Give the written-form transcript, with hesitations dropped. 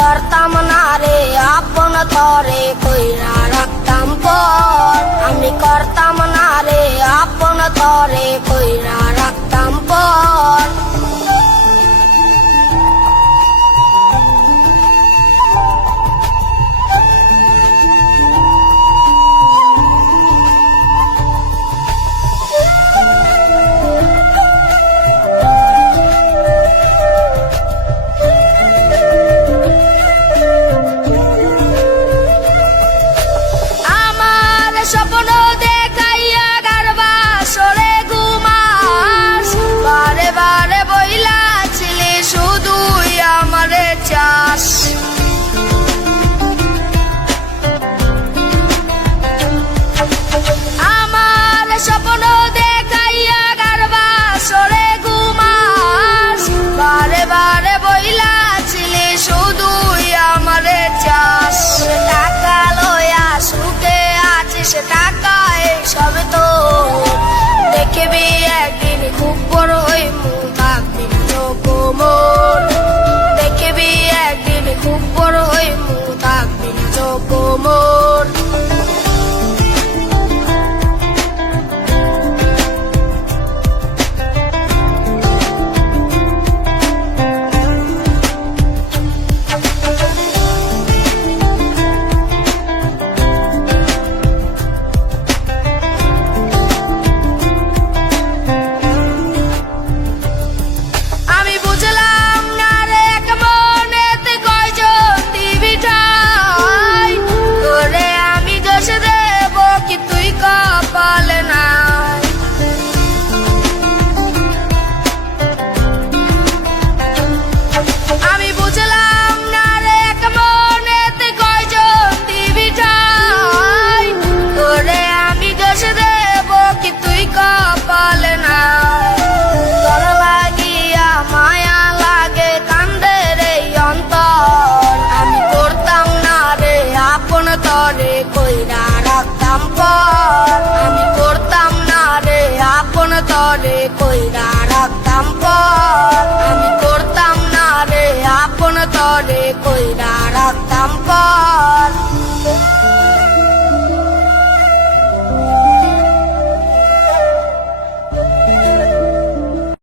করতাম না রে আপন তরে কইরা রাখতাম পর, আমি করতাম না রে আপন তরে কইরা রাখতাম পর। স্বপ্ন দেখাইয়া গারবা সরে ঘুমাস, বারে বারে বইলাছিলি শুধুই আমারে চাস। আমার স্বপ্ন দেখাইয়া গারবা সরে ঘুমাস, বারে বারে বইলাছিলি শুধুই আমারে চাস। টাকা লয়া সুখে আছিস, টাকা সব তো দেখবি একদিন খুব বড় হইমু, থাকবি না কোমর। দেখবি একদিন খুব বড় হইমু, থাকবি না কোমর। তরে কইরা রাখতাম পর, আমি করতাম না রে আপন তরে কইরা রাখতাম পর, আমি করতাম না রে আপন তরে কইরা রাখতাম পর।